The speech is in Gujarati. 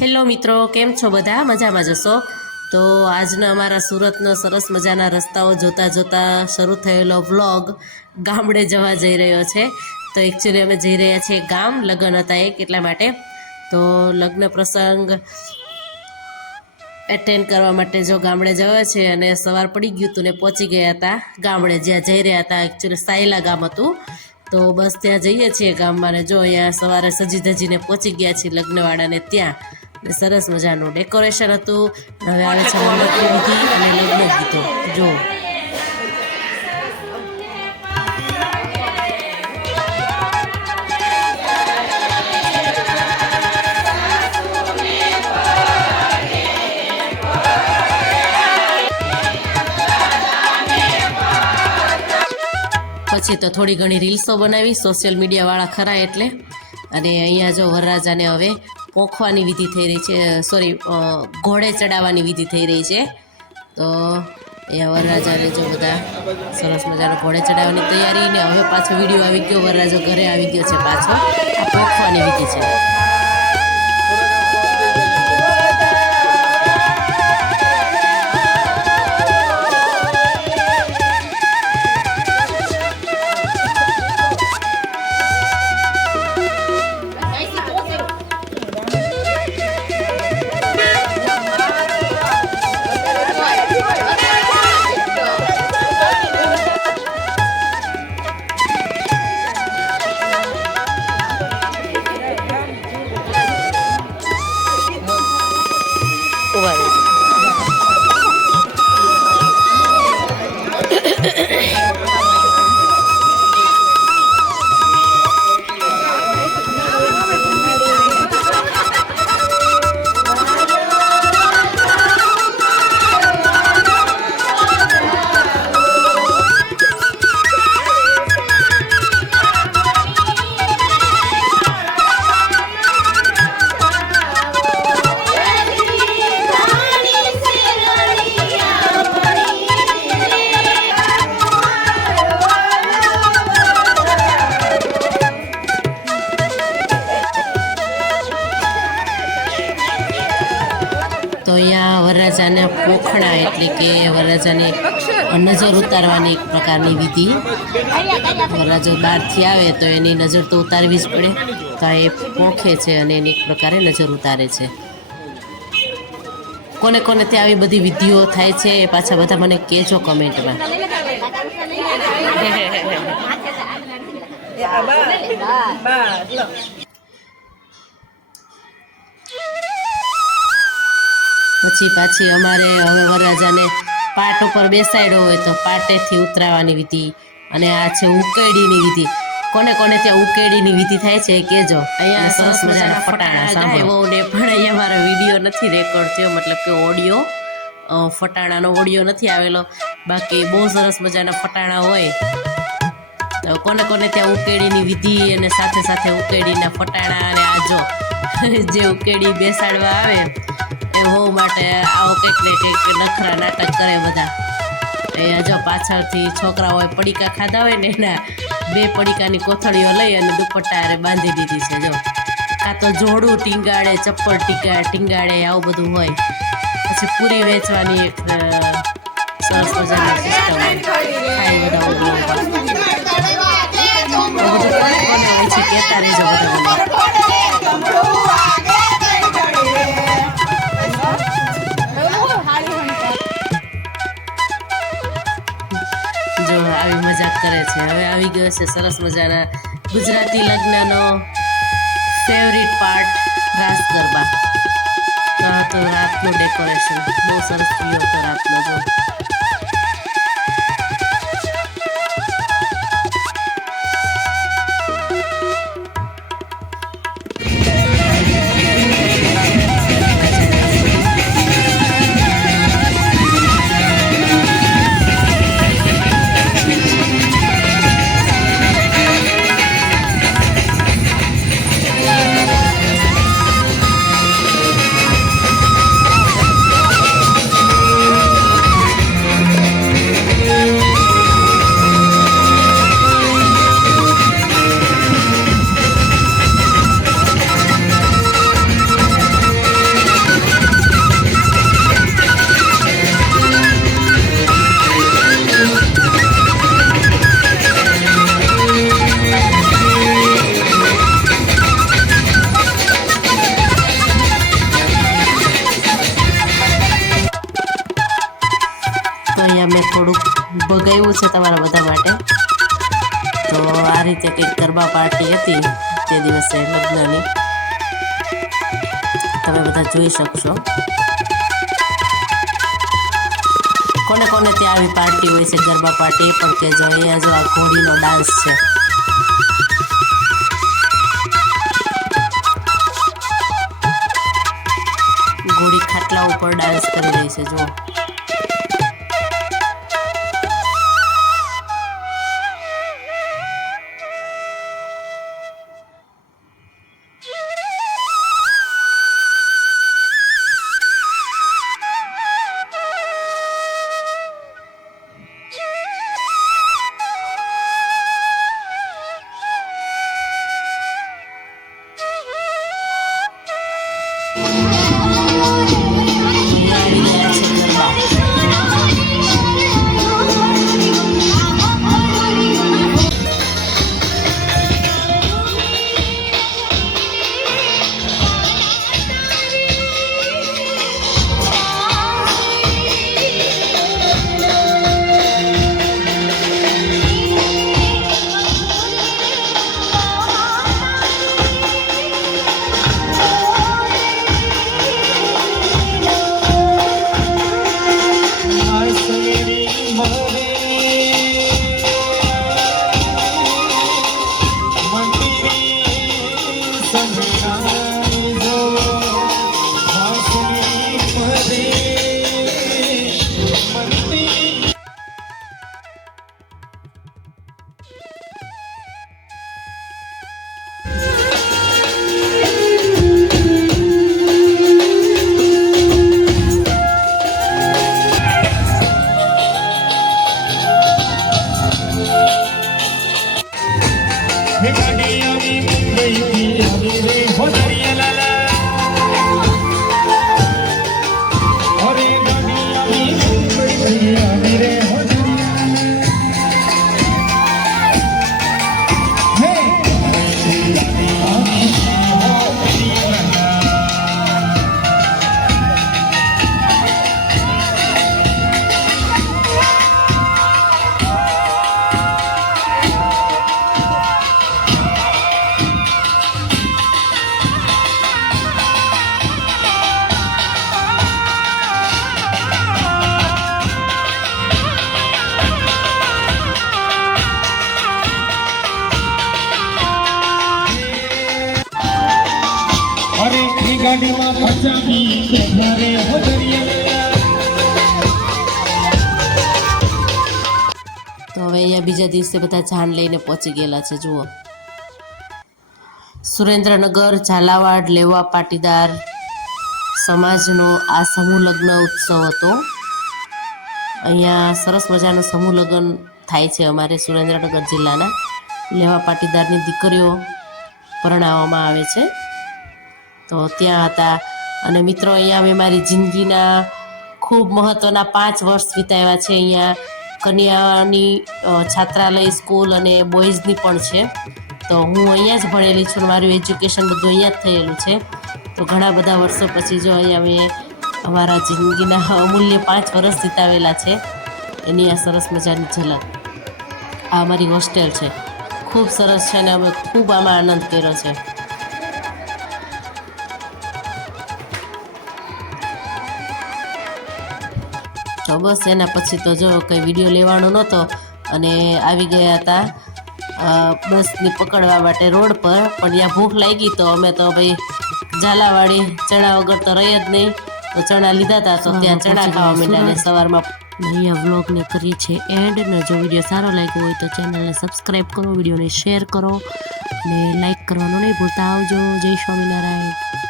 હેલો મિત્રો, કેમ છો બધા? મજામાં જશો? તો આજના અમારા સુરતના સરસ મજાના રસ્તાઓ જોતા જોતા શરૂ થયેલો વ્લોગ ગામડે જવા જઈ રહ્યો છે. તો એકચ્યુઅલી અમે જઈ રહ્યા છીએ ગામ, લગ્ન હતા એક એટલા માટે. તો લગ્ન પ્રસંગ એટેન્ડ કરવા માટે જો ગામડે જવા છે અને સવાર પડી ગયું હતું ને પહોંચી ગયા હતા ગામડે જ્યાં જઈ રહ્યા હતા. એકચ્યુઅલી સાયલા ગામ હતું. તો બસ ત્યાં જઈએ છીએ ગામમાં ને જો અહીંયા સવારે સજી ધજીને પહોંચી ગયા છીએ લગ્નવાળાને ત્યાં. સરસ મજાનું ડેકોરેશન હતું. હવે આવે છે મોમબત્તી વિધિ અને લગ્ન ગીતો. જો પછી તો થોડી ઘણી રીલ્સો બનાવી, સોશિયલ મીડિયાવાળા ખરા એટલે. અને અહીંયા જો વરરાજાને હવે પોખવાની વિધિ થઈ રહી છે, સોરી ઘોડે ચડાવવાની વિધિ થઈ રહી છે. તો અહીંયા વરરાજાને જો બધા સરસ મજાનો ઘોડે ચડાવવાની તૈયારી. ને હવે પાછો વિડીયો આવી ગયો, વરરાજો ઘરે આવી ગયો છે પાછો. આ પોખવાની વિધિ છે. તો અહીંયા વરરાજાને પોખણા એટલે કે વરરાજાને નજર ઉતારવાની એક પ્રકારની વિધિ. વરરાજો બહારથી આવે તો એની નજર તો ઉતારવી જ પડે. તો એ પોખે છે અને એની એક પ્રકારે નજર ઉતારે છે. કોને કોને ત્યાં આવી બધી વિધિઓ થાય છે એ પાછા બધા મને કહેજો કમેન્ટમાં. પછી પાછી અમારે હવે વરરાજાને પાટ ઉપર બેસાડ્યો હોય તો પાટેથી ઉતરાવવાની વિધિ. અને આ છે ઉકેડીની વિધિ. કોને કોને ત્યાં ઉકેડીની વિધિ થાય છે કહેજો. અહીંયા સરસ મજાના ફટાણા સાંભળો ને પણ અહીંયા મારો વિડીયો નથી રેકોર્ડ થયો, મતલબ કે ઓડિયો, ફટાણાનો ઓડિયો નથી આવેલો. બાકી બહુ સરસ મજાના ફટાણા હોય. તો કોને કોને ત્યાં ઉકેડીની વિધિ અને સાથે સાથે ઉકેડીના ફટાણા. અને આ જો જે ઉકેડી બેસાડવા આવે એ હોવ માટે આવો કંઈક ને કંઈક નખરા નાટક કરે બધા. અહીંયા જો પાછળથી છોકરાઓએ પડીકા ખાધા હોય ને એના 2 પડીકાની કોથળીઓ લઈ અને દુપટ્ટા બાંધી દીધી છે. જો કાં તો જોડું ટીંગાડે, ચપ્પલ ટીંગાડે, આવું બધું હોય. પછી પૂરી વેચવાની એક સરસ મજાની સિસ્ટમ ખાઈ બધા બધું કોને કોને હોય છે કહેતા રહેજો બધા. જો આવી મજાક કરે છે. હવે આવી ગયો છે સરસ મજાના ગુજરાતી લગ્નનો ફેવરિટ પાર્ટ, રાસ ગરબા. તો રાતનું ડેકોરેશન બહુ સરસ થયું હતો રાતનો. જો ગાયું છે તમારા બધા માટે. તો આ રીતે કંઈક ગરબા પાર્ટી હતી તે દિવસે લગ્નની, તમે બધા જોઈ શકશો. કોને કોને ત્યાં આવી પાર્ટી હોય છે ગરબા પાર્ટી પણ કહેજો. અહીંયા જો આ ઘોડીનો ડાન્સ છે. ઘોડી ખાટલા ઉપર ડાન્સ કરી રહી છે જો. ગાડીમાં પચાવી ઘરે હોદરિયા. તો હવે અહીંયા બીજા દિવસે બધા જાન લઈને પહોંચી ગયેલા છે જુઓ. સુરેન્દ્રનગર ઝાલાવાડ લેવા પાટીદાર સમાજનો આ સમૂહ લગ્ન ઉત્સવ હતો. અહીંયા સરસ મજાનું સમૂહ લગ્ન થાય છે અમારે સુરેન્દ્રનગર જિલ્લાના લેવા પાટીદારની દીકરીઓ પરણાવવામાં આવે છે. તો ત્યાં હતા. અને મિત્રો અહીંયા અમે મારી જિંદગીના ખૂબ મહત્ત્વના 5 વર્ષ વિતાવ્યા છે. અહીંયા કન્યાની છાત્રાલય સ્કૂલ અને બોયઝની પણ છે. તો હું અહીંયા જ ભણેલી છું. મારું એજ્યુકેશન બધું અહીંયા જ થયેલું છે. તો ઘણા બધા વર્ષો પછી જો અહીંયા અમે અમારા જિંદગીના અમૂલ્ય 5 વર્ષ વિતાવેલા છે એની આ સરસ મજાની ઝલક. આ અમારી હોસ્ટેલ છે, ખૂબ સરસ છે અને અમે ખૂબ આમાં આનંદ કર્યો છે. તો બસ એના પછી તો જો કંઈ વિડીયો લેવાનો નહોતો અને આવી ગયા હતા બસની પકડવા માટે રોડ પર. પણ ત્યાં ભૂખ લાગી તો અમે તો ભાઈ ઝાલાવાડી ચણા વગર તો રહી જ નહીં. તો ચણા લીધા હતા તો ત્યાં ચણા ખાવા માંડ્યા ને સવારમાં. અહીંયા વ્લોગને કરીએ છીએ એન્ડ. ને જો વિડીયો સારો લાગ્યો હોય તો ચેનલને સબસ્ક્રાઈબ કરો, વિડીયોને શેર કરો અને લાઈક કરવાનું નહીં ભૂલતા. આવજો. જય સ્વામિનારાયણ.